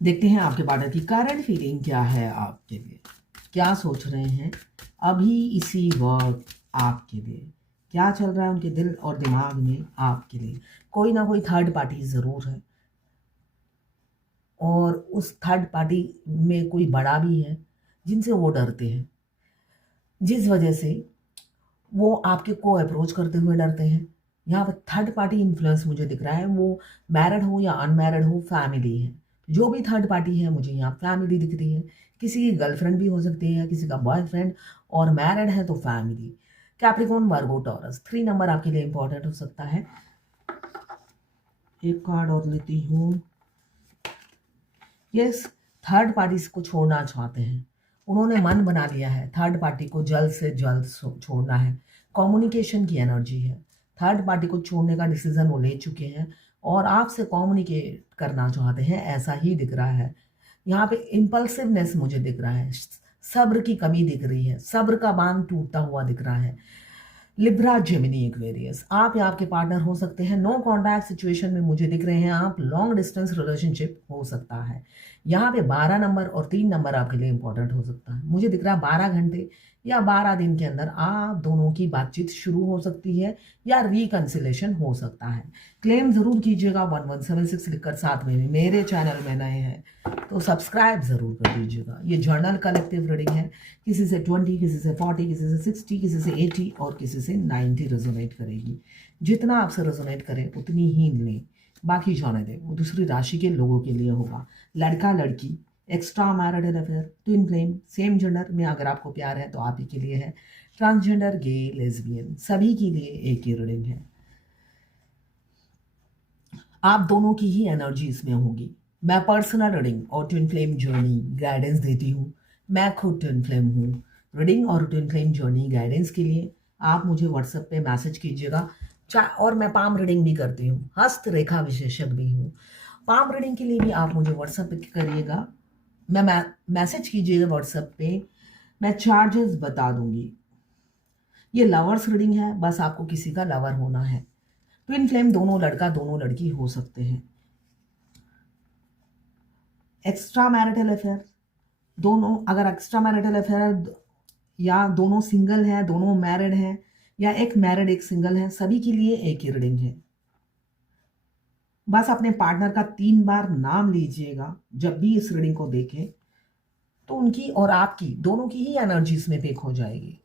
देखते हैं आपके पार्टनर की करंट फीलिंग क्या है आपके लिए, क्या सोच रहे हैं अभी इसी वक्त आपके लिए, क्या चल रहा है उनके दिल और दिमाग में आपके लिए। कोई ना कोई थर्ड पार्टी ज़रूर है और उस थर्ड पार्टी में कोई बड़ा भी है जिनसे वो डरते हैं, जिस वजह से वो आपके को अप्रोच करते हुए डरते हैं। यहाँ पर थर्ड पार्टी इन्फ्लुएंस मुझे दिख रहा है, वो मैरिड हो या अनमैरिड हो, फैमिली है। जो भी थर्ड पार्टी है मुझे यहाँ फैमिली दिख रही है। किसी की गर्लफ्रेंड भी हो सकती है, किसी का बॉयफ्रेंड, और मैरिड है तो फैमिली। कैप्रिकॉर्न, वर्गो, टॉरस। 3 नंबर आपके लिए इंपॉर्टेंट हो सकता है। एक कार्ड और लेती हूँ। यस, थर्ड पार्टी को छोड़ना चाहते हैं, उन्होंने मन बना लिया है थर्ड पार्टी को जल्द से जल्द छोड़ना है। कम्युनिकेशन की एनर्जी है, थर्ड पार्टी को छोड़ने का डिसीजन वो ले चुके हैं और आपसे कम्युनिकेट करना चाहते हैं, ऐसा ही दिख रहा है। यहाँ पे इम्पल्सिवनेस मुझे दिख रहा है, सब्र की कमी दिख रही है, सब्र का बांध टूटता हुआ दिख रहा है। लिब्रा, जेमिनी, एक्वेरियस, आप या आपके पार्टनर हो सकते हैं। नो कॉन्टैक्ट सिचुएशन में मुझे दिख रहे हैं आप, लॉन्ग डिस्टेंस रिलेशनशिप हो सकता है। यहाँ पे 12 नंबर और 3 नंबर आपके लिए इंपॉर्टेंट हो सकता है। मुझे दिख रहा है 12 घंटे या 12 दिन के अंदर आप दोनों की बातचीत शुरू हो सकती है या रिकंसिलेशन हो सकता है। क्लेम जरूर कीजिएगा 1176 लिखकर, साथ में मेरे चैनल में नए हैं तो सब्सक्राइब जरूर कर दीजिएगा। ये जर्नल कलेक्टिव रीडिंग है, किसी से 20, किसी से 40, किसी से 60, किसी से 80 और किसी से 90 रेजोनेट करेगी। जितना आपसे रेजोनेट करे उतनी ही लें, बाकी जाने दें, वो दूसरी राशि के लोगों के लिए होगा। लड़का लड़की, extra marital affair, twin flame, same gender में अगर आपको प्यार है तो आप ही के लिए है। ट्रांसजेंडर, गे, लेस्बियन, सभी के लिए एक ही रीडिंग है। आप दोनों की ही एनर्जी इसमें होगी। मैं पर्सनल रीडिंग और ट्विन फ्लेम जर्नी गाइडेंस देती हूँ। मैं खुद ट्विन फ्लेम हूँ। रीडिंग और ट्विन फ्लेम जर्नी गाइडेंस के लिए आप मुझे व्हाट्सएप पे मैसेज कीजिएगा। और मैं पाम रीडिंग भी करती हूँ, हस्त रेखा विशेषज्ञ भी हूँ। पाम रीडिंग के लिए भी आप मुझे व्हाट्सएप पे करिएगा, मैं मैसेज कीजिएगा व्हाट्सएप पे, मैं चार्जेस बता दूंगी। ये लवर्स रीडिंग है, बस आपको किसी का लवर होना है। ट्विन फ्लेम दोनों लड़का दोनों लड़की हो सकते हैं। एक्स्ट्रा मैरिटल अफेयर, दोनों अगर एक्स्ट्रा मैरिटल अफेयर या दोनों सिंगल हैं, दोनों मैरिड हैं, या एक मैरिड एक सिंगल है, सभी के लिए एक ही रीडिंग है। बस अपने पार्टनर का 3 बार नाम लीजिएगा जब भी इस रीडिंग को देखें, तो उनकी और आपकी दोनों की ही एनर्जी इसमें पिक हो जाएगी।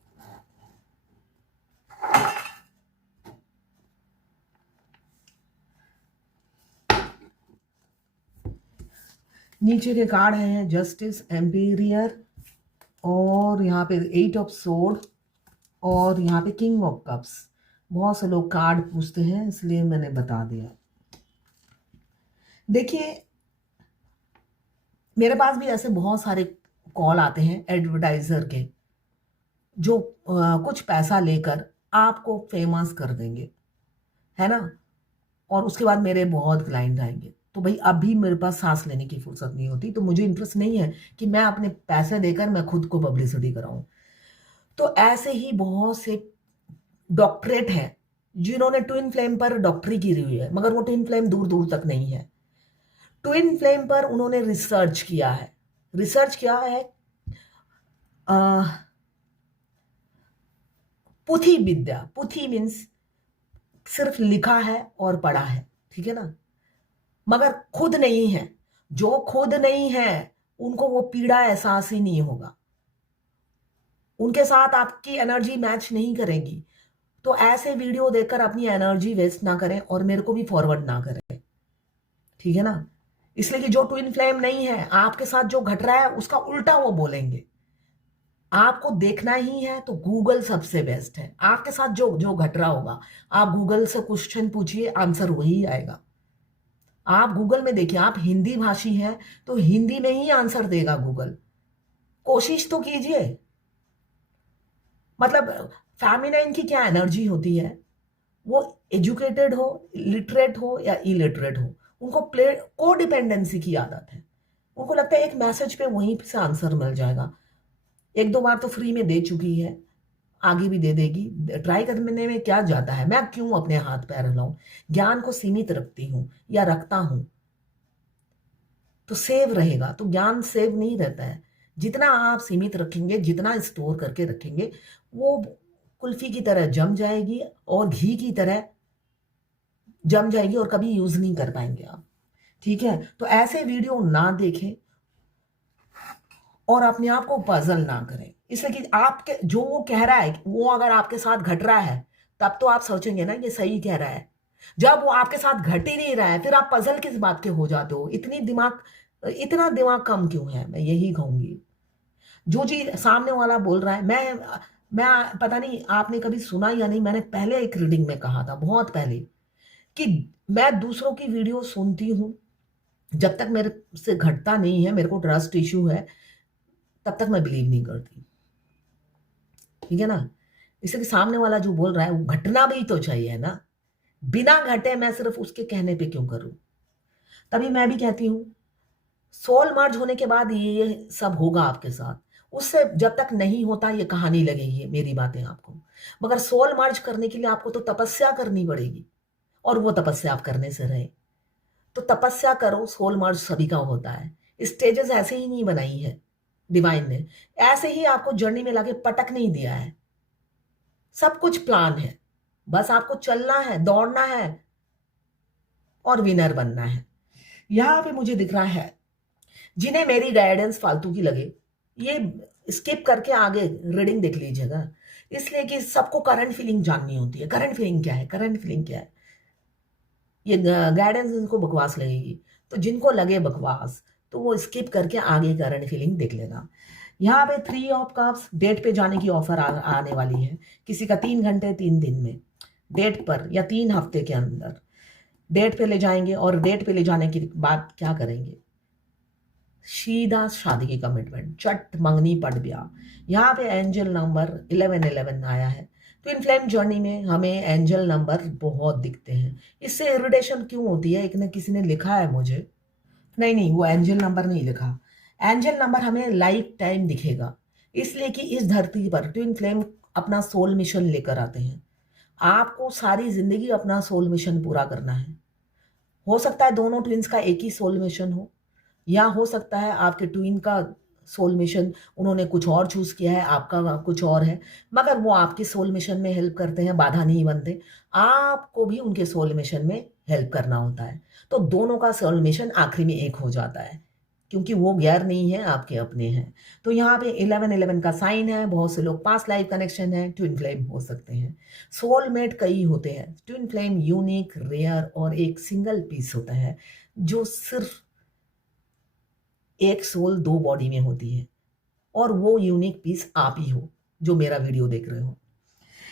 नीचे के कार्ड हैं जस्टिस, एम्पिरियर, और यहाँ पे 8 ऑफ सोर्ड, और यहाँ पे किंग ऑफ कप्स। बहुत से लोग कार्ड पूछते हैं इसलिए मैंने बता दिया। देखिए, मेरे पास भी ऐसे बहुत सारे कॉल आते हैं एडवर्टाइजर के, जो कुछ पैसा लेकर आपको फेमस कर देंगे, है ना। और उसके बाद मेरे बहुत क्लाइंट आएंगे, तो भाई अभी मेरे पास सांस लेने की फुर्सत नहीं होती, तो मुझे इंटरेस्ट नहीं है कि मैं अपने पैसे देकर मैं खुद को पब्लिसिटी कराऊं। तो ऐसे ही बहुत से डॉक्टरेट हैं जिन्होंने ट्विन फ्लेम पर डॉक्टरी की हुई है, मगर वो ट्विन फ्लेम दूर दूर तक नहीं है। ट्विन फ्लेम पर उन्होंने रिसर्च किया है। रिसर्च क्या है? पुथी विद्या, पुथी मीन्स सिर्फ लिखा है और पढ़ा है, ठीक है ना, मगर खुद नहीं है। जो खुद नहीं है उनको वो पीड़ा एहसास ही नहीं होगा, उनके साथ आपकी एनर्जी मैच नहीं करेगी। तो ऐसे वीडियो देखकर अपनी एनर्जी वेस्ट ना करें और मेरे को भी फॉरवर्ड ना करें, ठीक है ना। इसलिए कि जो ट्विन फ्लेम नहीं है, आपके साथ जो घट रहा है उसका उल्टा वो बोलेंगे। आपको देखना ही है तो गूगल सबसे बेस्ट है। आपके साथ जो जो घट रहा होगा, आप गूगल से क्वेश्चन पूछिए, आंसर वही आएगा। आप गूगल में देखिए, आप हिंदी भाषी हैं तो हिंदी में ही आंसर देगा गूगल। कोशिश तो कीजिए। मतलब फेमिनाइन की क्या एनर्जी होती है, वो एजुकेटेड हो, लिटरेट हो या इलिटरेट हो, उनको प्ले को डिपेंडेंसी की आदत है। उनको लगता है एक मैसेज पे वहीं से आंसर मिल जाएगा। 1-2 बार तो फ्री में दे चुकी है, आगे भी दे देगी। ट्राई करने में क्या जाता है, मैं क्यों अपने हाथ पैर हिलाऊं। ज्ञान को सीमित रखती हूं या रखता हूं। तो सेव रहेगा। तो ज्ञान सेव नहीं रहता है। जितना आप सीमित रखेंगे, जितना स्टोर करके रखेंगे, वो कुल्फी की तरह जम जाएगी और घी की तरह जम जाएगी और कभी यूज नहीं कर पाएंगे आप। ठीक है, तो ऐसे वीडियो ना देखें और अपने आप को पजल ना करें, इसलिए कि आपके जो वो कह रहा है वो अगर आपके साथ घट रहा है तब तो आप सोचेंगे ना ये सही कह रहा है। जब वो आपके साथ घट ही नहीं रहा है फिर आप पजल किस बात के हो जाते हो? इतना दिमाग कम क्यों है, मैं यही कहूंगी। जो चीज सामने वाला बोल रहा है, मैं पता नहीं आपने कभी सुना या नहीं, मैंने पहले एक रीडिंग में कहा था बहुत पहले कि मैं दूसरों की वीडियो सुनती हूँ, जब तक मेरे से घटता नहीं है, मेरे को ट्रस्ट इश्यू है, तब तक मैं बिलीव नहीं करती। ठीक है ना? इसलिए सामने वाला जो बोल रहा है वो घटना भी तो चाहिए ना। बिना घटे मैं सिर्फ उसके कहने पे क्यों करूं? तभी मैं भी कहती हूं सोल मर्ज होने के बाद ये सब होगा आपके साथ। उससे जब तक नहीं होता ये कहानी लगेगी मेरी बातें आपको। मगर सोल मर्ज करने के लिए आपको तो तपस्या करनी पड़ेगी, और वो तपस्या आप करने से रहे। तो तपस्या करो, सोल मर्ज सभी का होता है। स्टेजेस ऐसे ही नहीं बनाई है डिवाइन ने, ऐसे ही आपको जर्नी में लाके पटक नहीं दिया है। सब कुछ प्लान है, बस आपको चलना है, दौड़ना है और विनर बनना है। यहां पे मुझे दिख रहा है जिन्हें मेरी गाइडेंस फालतू की लगे ये स्किप करके आगे रीडिंग देख लीजिएगा, इसलिए कि सबको करंट फीलिंग जाननी होती है। करंट फीलिंग क्या है, करंट फीलिंग क्या है, ये गाइडेंस इनको बकवास लगेगी। तो जिनको लगे बकवास तो वो स्किप करके आगे करंट फीलिंग देख लेना। यहाँ पे 3 ऑफ कप्स डेट पे जाने की ऑफर आने वाली है। किसी का 3 घंटे 3 दिन में डेट पर, या 3 हफ्ते के अंदर डेट पे ले जाएंगे। और डेट पे ले जाने के बाद क्या करेंगे? सीधा शादी की कमिटमेंट, चट मंगनी पड़ गया। यहाँ पे एंजल नंबर 1111 आया है। ट्विन फ्लेम जर्नी में हमें एंजल नंबर बहुत दिखते हैं। इससे इरिटेशन क्यों होती है? एक ने किसी ने लिखा है मुझे, नहीं वो एंजल नंबर नहीं लिखा। एंजल नंबर हमें लाइफ टाइम दिखेगा, इसलिए कि इस धरती पर ट्विन फ्लेम अपना सोल मिशन लेकर आते हैं। आपको सारी जिंदगी अपना सोल मिशन पूरा करना है। हो सकता है दोनों ट्विंस का एक ही सोल मिशन हो, या हो सकता है आपके ट्विन का सोल मिशन उन्होंने कुछ और चूज किया है, आपका कुछ और है, मगर वो आपके सोल मिशन में हेल्प करते हैं, बाधा नहीं बनते। आपको भी उनके सोल मिशन में हेल्प करना होता है। तो दोनों का सोल मिशन आखिरी में एक हो जाता है, क्योंकि वो गैर नहीं है, आपके अपने हैं। तो यहाँ पे 1111 का साइन है। बहुत से लोग पास्ट लाइफ कनेक्शन है, ट्विन फ्लेम हो सकते हैं। सोलमेट कई होते हैं। ट्विन फ्लेम यूनिक, रेयर और एक सिंगल पीस होता है, जो सिर्फ एक सोल 2 बॉडी में होती है, और वो यूनिक पीस आप ही हो जो मेरा वीडियो देख रहे हो।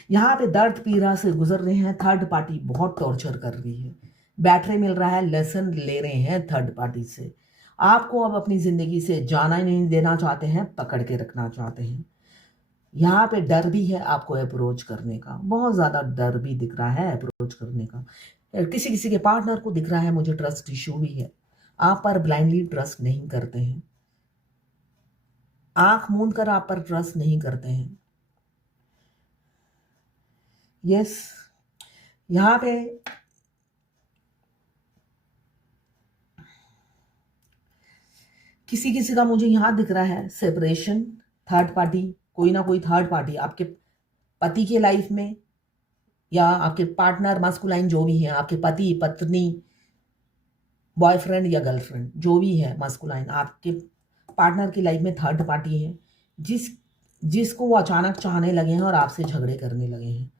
यहाँ पे दर्द पीड़ा से गुजर रहे हैं, थर्ड पार्टी बहुत टॉर्चर कर रही है, बैटरी मिल रहा है, लेसन ले रहे हैं थर्ड पार्टी से। आपको अब अपनी जिंदगी से जाना ही नहीं देना चाहते हैं, पकड़ के रखना चाहते हैं। यहाँ पे डर भी है आपको अप्रोच करने का, बहुत ज्यादा डर भी दिख रहा है अप्रोच करने का। किसी किसी के पार्टनर को दिख रहा है मुझे ट्रस्ट इश्यू भी है, आप पर ब्लाइंडली ट्रस्ट नहीं करते हैं, आंख मूंद कर आप पर ट्रस्ट नहीं करते हैं। यस, यहाँ पे किसी किसी का मुझे यहाँ दिख रहा है सेपरेशन, थर्ड पार्टी, कोई ना कोई थर्ड पार्टी आपके पति के लाइफ में, या आपके पार्टनर मास्कुलाइन जो भी है, आपके पति पत्नी बॉयफ्रेंड या गर्लफ्रेंड जो भी है मास्कुलाइन, आपके पार्टनर की लाइफ में थर्ड पार्टी है, जिसको वो अचानक चाहने लगे हैं और आपसे झगड़े करने लगे हैं।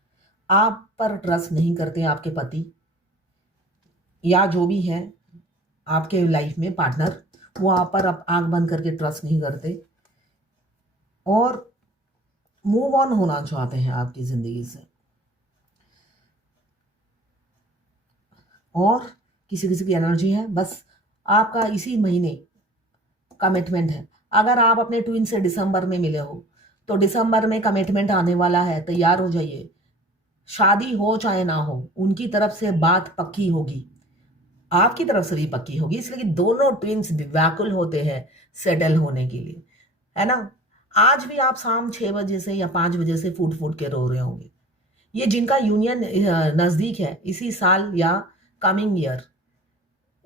आप पर ट्रस्ट नहीं करते आपके पति, या जो भी है आपके लाइफ में पार्टनर, वो आप पर आंख बंद करके ट्रस्ट नहीं करते और मूव ऑन होना चाहते हैं आपकी जिंदगी से। और किसी किसी की एनर्जी है बस आपका इसी महीने कमिटमेंट है। अगर आप अपने ट्विन से दिसंबर में मिले हो तो दिसंबर में कमिटमेंट आने वाला है, तैयार हो जाइए। शादी हो चाहे ना हो, उनकी तरफ से बात पक्की होगी, आपकी तरफ से भी पक्की होगी, इसलिए कि दोनों ट्विन्स व्याकुल होते हैं सेटल होने के लिए, है ना। आज भी आप शाम 6 बजे से या 5 बजे से फूट फूट के रो रहे होंगे। ये जिनका यूनियन नजदीक है इसी साल या कमिंग ईयर,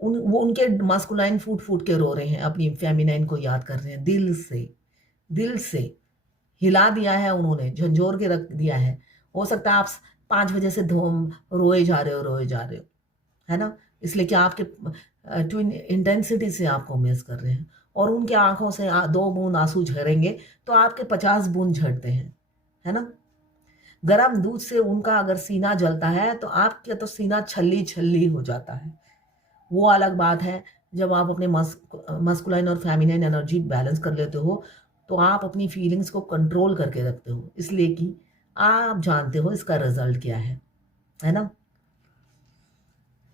वो उनके मास्कुलाइन फूट फूट के रो रहे हैं, अपनी फेमिनाइन को याद कर रहे हैं, दिल से हिला दिया है उन्होंने, झंझोर के रख दिया है। हो सकता है आप 5 बजे से धूम रोए जा रहे हो, है ना? इसलिए कि आपके ट्विन इंटेंसिटी से आपको मिस कर रहे हैं, और उनके आंखों से 2 बूंद आंसू झरेंगे तो आपके 50 बूंद झड़ते हैं, है ना? गरम दूध से उनका अगर सीना जलता है तो आपका तो सीना छल्ली छल्ली हो जाता है। वो अलग बात है, जब आप अपने मस्कुलाइन और फेमिनाइन एनर्जी बैलेंस कर लेते हो तो आप अपनी फीलिंग्स को कंट्रोल करके रखते हो, इसलिए कि आप जानते हो इसका रिजल्ट क्या है ना?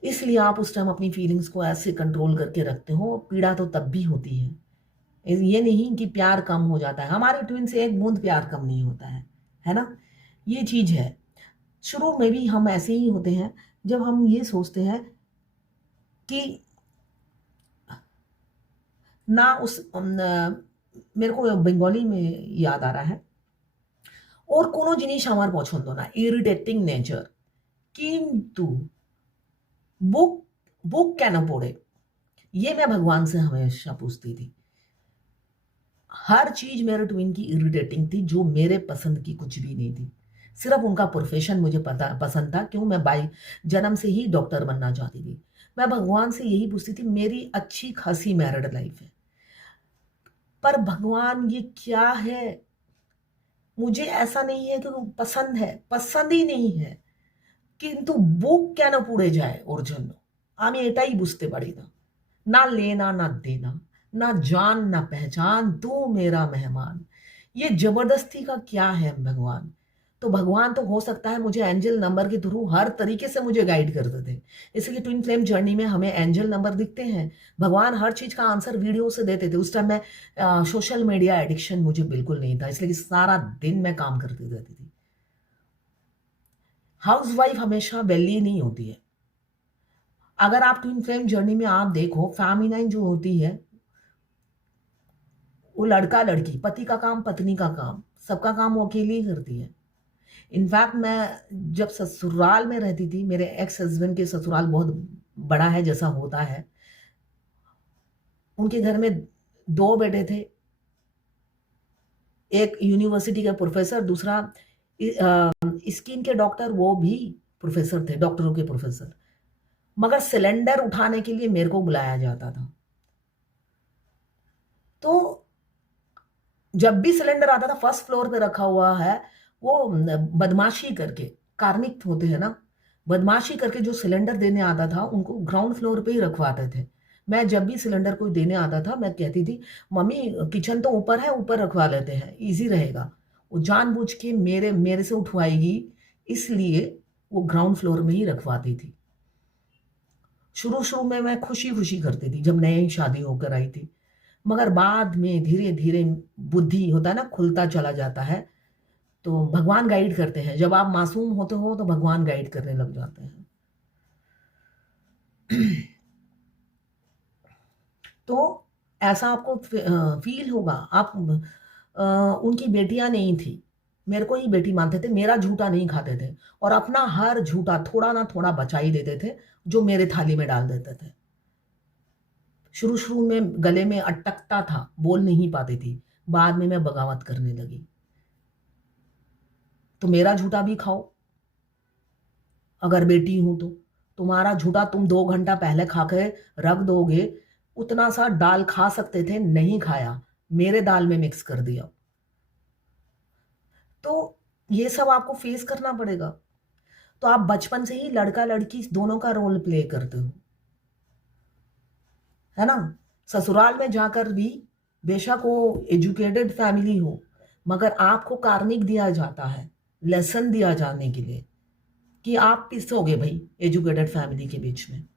इसलिए आप उस टाइम अपनी फीलिंग्स को ऐसे कंट्रोल करके रखते हो। पीड़ा तो तब भी होती है, ये नहीं कि प्यार कम हो जाता है। हमारे ट्विन से एक बूंद प्यार कम नहीं होता है ना? ये चीज है। शुरू में भी हम ऐसे ही होते हैं, जब हम ये सोचते हैं कि ना मेरे को बंगाली में याद आ रहा है, और কোনো জিনিস আমার পছন্দ না, ইরিটেটিং নেচার, কিন্তু बुक बुक কেন পড়ে, ये मैं भगवान से हमेशा पूछती थी। हर चीज मेरे ट्विन की इरिटेटिंग थी, जो मेरे पसंद की कुछ भी नहीं थी। सिर्फ उनका प्रोफेशन मुझे पसंद था, क्यों? मैं बाई जन्म से ही डॉक्टर बनना चाहती थी। मैं भगवान से यही पूछती थी, मेरी अच्छी खासी मैरिड लाइफ है, पर भगवान ये क्या है? मुझे ऐसा नहीं है कि पसंद है, पसंद ही नहीं है, কিন্তু বুক কেন পুড়ে যায় ওর জন্য, আমি এটাই বুঝতে পারি না। ना लेना ना देना, ना जान ना पहचान, तू मेरा मेहमान, ये जबरदस्ती का क्या है भगवान? तो भगवान तो हो सकता है मुझे एंजल नंबर के थ्रू हर तरीके से मुझे गाइड करते थे, इसलिए ट्विन फ्लेम जर्नी में हमें एंजल नंबर दिखते हैं। भगवान हर चीज का आंसर वीडियो से देते थे। उस टाइम मैं सोशल मीडिया एडिक्शन मुझे बिल्कुल नहीं था, इसलिए कि सारा दिन मैं काम करती रहती थी। हाउस वाइफ हमेशा वेली नहीं होती है। अगर आप ट्विन फ्लेम जर्नी में आप देखो, फेमिनाइन जो होती है वो लड़का लड़की, पति का काम पत्नी का काम, सबका काम वो अकेली ही करती है। इनफैक्ट मैं जब ससुराल में रहती थी, मेरे एक्स हस्बैंड के ससुराल बहुत बड़ा है जैसा होता है, उनके घर में 2 बेटे थे, एक यूनिवर्सिटी का प्रोफेसर, दूसरा स्किन के डॉक्टर, वो भी प्रोफेसर थे, डॉक्टरों के प्रोफेसर। मगर सिलेंडर उठाने के लिए मेरे को बुलाया जाता था, तो जब भी सिलेंडर आता था, फर्स्ट फ्लोर पे रखा हुआ है, वो बदमाशी करके, कार्मिक होते हैं ना, बदमाशी करके जो सिलेंडर देने आता था उनको ग्राउंड फ्लोर पे ही रखवाते थे। मैं जब भी सिलेंडर कोई देने आता था, मैं कहती थी, मम्मी किचन तो ऊपर है, ऊपर रखवा लेते हैं, इजी रहेगा। वो जानबूझ के मेरे से उठवाएगी, इसलिए वो ग्राउंड फ्लोर में ही रखवाती थी। शुरू में मैं खुशी खुशी करती थी जब नई शादी होकर आई थी, मगर बाद में धीरे धीरे बुद्धि होता है ना, खुलता चला जाता है, तो भगवान गाइड करते हैं। जब आप मासूम होते हो तो भगवान गाइड करने लग जाते हैं। तो ऐसा आपको फील होगा। आप उनकी बेटियां नहीं थी, मेरे को ही बेटी मानते थे, मेरा झूठा नहीं खाते थे, और अपना हर झूठा थोड़ा ना थोड़ा बचा ही देते थे, जो मेरे थाली में डाल देते थे। शुरू में गले में अटकता था, बोल नहीं पाती थी, बाद में मैं बगावत करने लगी। तो मेरा झूठा भी खाओ, अगर बेटी हूं तो। तुम्हारा झूठा तुम 2 घंटा पहले खा के रख दोगे, उतना सा दाल खा सकते थे, नहीं खाया, मेरे दाल में मिक्स कर दिया। तो ये सब आपको फेस करना पड़ेगा। तो आप बचपन से ही लड़का लड़की दोनों का रोल प्ले करते हो, है ना? ससुराल में जाकर भी बेशक वो एजुकेटेड फैमिली हो, मगर आपको कार्मिक दिया जाता है, लेसन दिया जाने के लिए कि आप पिसोगे भाई एजुकेटेड फैमिली के बीच में,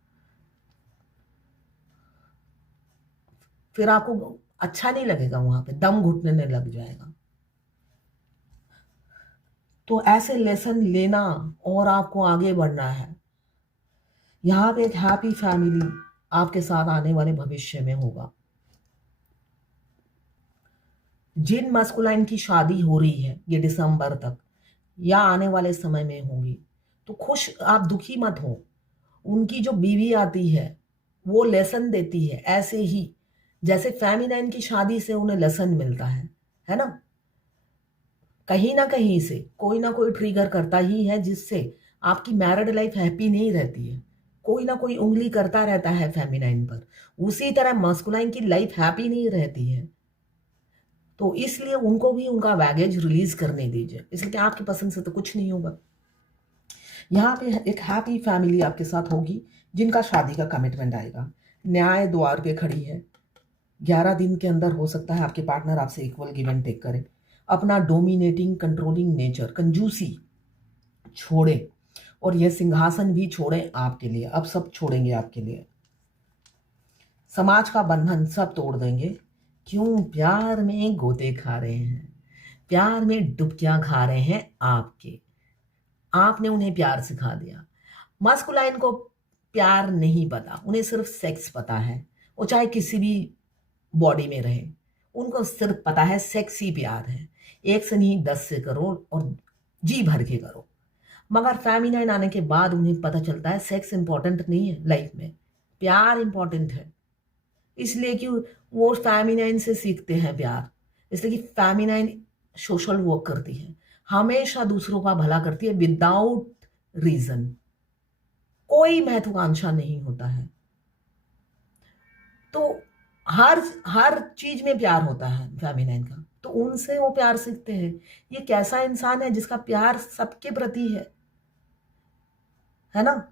फिर आपको अच्छा नहीं लगेगा, वहां पे दम घुटने लग जाएगा। तो ऐसे लेसन लेना और आपको आगे बढ़ना है। यहाँ पे एक हैप्पी फैमिली आपके साथ आने वाले भविष्य में होगा। जिन मस्कुलाइन की शादी हो रही है ये दिसंबर तक या आने वाले समय में होगी, तो खुश, आप दुखी मत हो। उनकी जो बीवी आती है वो लेसन देती है, ऐसे ही जैसे फेमिनाइन की शादी से उन्हें लेसन मिलता है ना। कहीं ना कहीं से कोई ना कोई ट्रिगर करता ही है जिससे आपकी मैरिड लाइफ हैप्पी नहीं रहती है। कोई ना कोई उंगली करता रहता है फेमिनाइन पर। उसी तरह मस्कुलाइन की लाइफ हैप्पी नहीं रहती है, तो इसलिए उनको भी उनका बैगेज रिलीज करने दीजिए, इसलिए कि आपकी पसंद से तो कुछ नहीं होगा। यहाँ पे एक हैप्पी फैमिली आपके साथ होगी जिनका शादी का कमिटमेंट आएगा। न्याय द्वार पे खड़ी है। 11 दिन के अंदर हो सकता है आपके पार्टनर आपसे इक्वल गिव एंड टेक करे। अपना डोमिनेटिंग कंट्रोलिंग नेचर, कंजूसी छोड़े और यह सिंहासन भी छोड़े आपके लिए। अब सब छोड़ेंगे आपके लिए। समाज का बंधन सब तोड़ देंगे। क्यों? प्यार में गोते खा रहे हैं, प्यार में डुबकियां खा रहे हैं आपने उन्हें प्यार सिखा दिया। मस्कुलाइन को प्यार नहीं पता, उन्हें सिर्फ सेक्स पता है। वो चाहे किसी भी बॉडी में रहे, उनको सिर्फ पता है सेक्स ही प्यार है। 1 से नहीं 10 से करो और जी भर के करो। मगर फेमिनाइन आने के बाद उन्हें पता चलता है सेक्स इंपॉर्टेंट नहीं है लाइफ में, प्यार इंपॉर्टेंट है। इसलिए कि वो फेमिनाइन से सीखते हैं प्यार, इसलिए कि फेमिनाइन सोशल वर्क करती है, हमेशा दूसरों का भला करती है विदाउट रीजन। कोई महत्वाकांक्षा नहीं होता है, तो हर चीज में प्यार होता है फेमिनाइन का, तो उनसे वो प्यार सीखते हैं। ये कैसा इंसान है जिसका प्यार सबके प्रति है ना।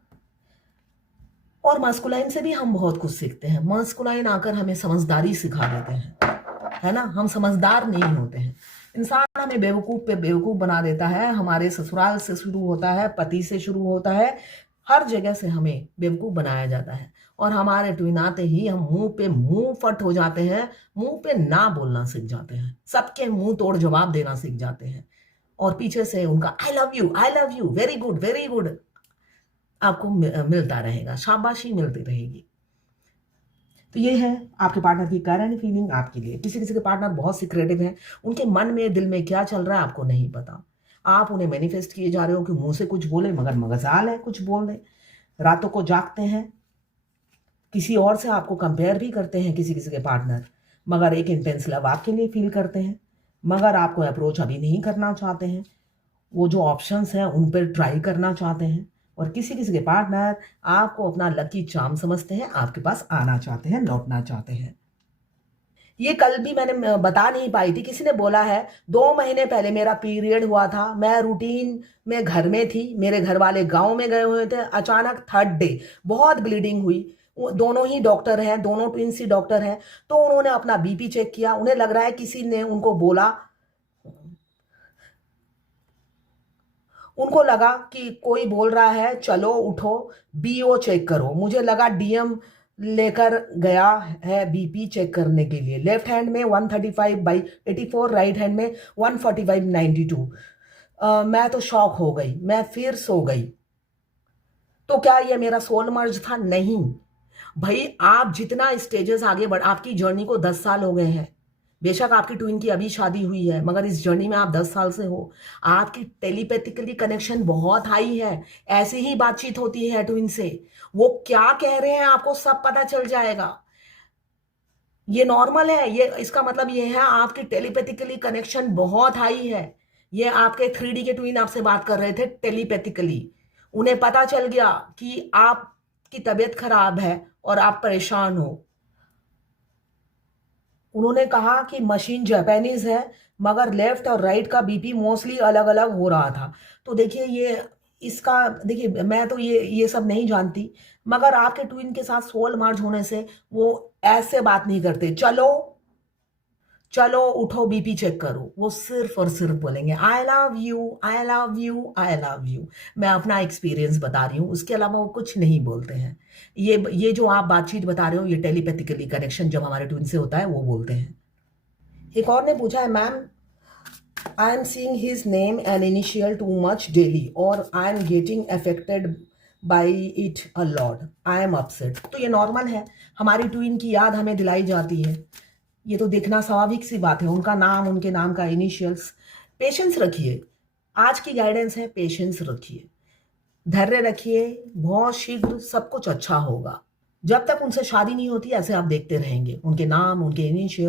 और मस्कुलाइन से भी हम बहुत कुछ सीखते हैं। मस्कुलाइन आकर हमें समझदारी सिखा देते हैं, है ना। हम समझदार नहीं होते हैं। इंसान हमें बेवकूफ पे बेवकूफ बना देता है। हमारे ससुराल से शुरू होता है, पति से शुरू होता है, हर जगह से हमें बेवकूफ बनाया जाता है। और हमारे ट्विन आते ही हम मुंह पे मुंह फट हो जाते हैं, मुंह पे ना बोलना सीख जाते हैं, सबके मुंह तोड़ जवाब देना सीख जाते हैं। और पीछे से उनका I love you, very good आपको मिलता रहेगा, शाबाशी मिलती रहेगी। तो ये है आपके पार्टनर की करंट फीलिंग आपके लिए। किसी किसी के पार्टनर बहुत सीक्रेटिव हैं, उनके मन में दिल में क्या चल रहा है आपको नहीं पता। आप उन्हें मैनिफेस्ट किए जा रहे हो कि मुंह से कुछ बोले मगर मगजाल है कुछ बोल दे। रातों को जागते हैं, किसी और से आपको कंपेयर भी करते हैं किसी किसी के पार्टनर, मगर एक इंटेंस लव आपके लिए फील करते हैं, मगर आपको अप्रोच अभी नहीं करना चाहते हैं। वो जो ऑप्शंस हैं उन पर ट्राई करना चाहते हैं। और किसी किसी के पार्टनर आपको अपना लकी चार्म समझते हैं, आपके पास आना चाहते हैं, लौटना चाहते हैं। ये कल भी मैंने बता नहीं पाई थी, किसी ने बोला है 2 महीने पहले मेरा पीरियड हुआ था, मैं रूटीन में घर में थी, मेरे घर वाले गांव में गए हुए थे, अचानक 3rd डे बहुत ब्लीडिंग हुई। दोनों ही डॉक्टर हैं, दोनों ट्विंस ही डॉक्टर हैं, तो उन्होंने अपना बीपी चेक किया। उन्हें लग रहा है किसी ने उनको बोला, उनको लगा कि कोई बोल रहा है चलो उठो बीओ चेक करो। मुझे लगा डीएम लेकर गया है बीपी चेक करने के लिए। लेफ्ट हैंड में 135/84, राइट हैंड में 145/92। मैं तो शॉक हो गई, मैं फिर सो गई। तो क्या ये मेरा सोल मर्ज था? नहीं भाई, आप जितना स्टेजेस आगे बढ़, आपकी जर्नी को 10 साल हो गए हैं। बेशक आपकी ट्विन की अभी शादी हुई है, मगर इस जर्नी में आप 10 साल से हो। आपकी टेलीपैथिकली कनेक्शन बहुत हाई है। ऐसे ही बातचीत होती है ट्विन से, वो क्या कह रहे हैं आपको सब पता चल जाएगा। ये नॉर्मल है, ये इसका मतलब ये है आपकी टेलीपैथिकली कनेक्शन बहुत हाई है। ये आपके 3D के ट्विन आपसे बात कर रहे थे टेलीपैथिकली। उन्हें पता चल गया कि आपकी तबीयत खराब है और आप परेशान हो। उन्होंने कहा कि मशीन जापानीज है, मगर लेफ्ट और राइट का बीपी मोस्टली अलग अलग हो रहा था। तो देखिए देखिए मैं तो ये सब नहीं जानती, मगर आपके ट्विन के साथ सोल मर्ज होने से वो ऐसे बात नहीं करते, चलो उठो बीपी चेक करो। वो सिर्फ और सिर्फ बोलेंगे I love you, I love you, I love you. मैं अपना एक्सपीरियंस बता रही हूँ, उसके अलावा वो कुछ नहीं बोलते हैं। ये जो आप बातचीत बता रहे हो, ये टेलीपैथिकली कनेक्शन जब हमारे ट्विन से होता है वो बोलते हैं। एक और ने पूछा है, ma'am I am seeing his name and initial too much daily और I am getting affected by it a lot, I am upset. तो ये नॉर्मल है, हमारी ट्विन की याद हमें दिलाई जाती है, ये तो देखना स्वाभाविक सी बात है। उनका नाम, उनके नाम का इनिशियल्स। पेशेंस रखिए, आज की गाइडेंस है, पेशेंस रखिए, धैर्य रखिए, बहुत शीघ्र सब कुछ अच्छा होगा। जब तक उनसे शादी नहीं होती ऐसे आप देखते रहेंगे, उनके नाम, उनके इनिशियल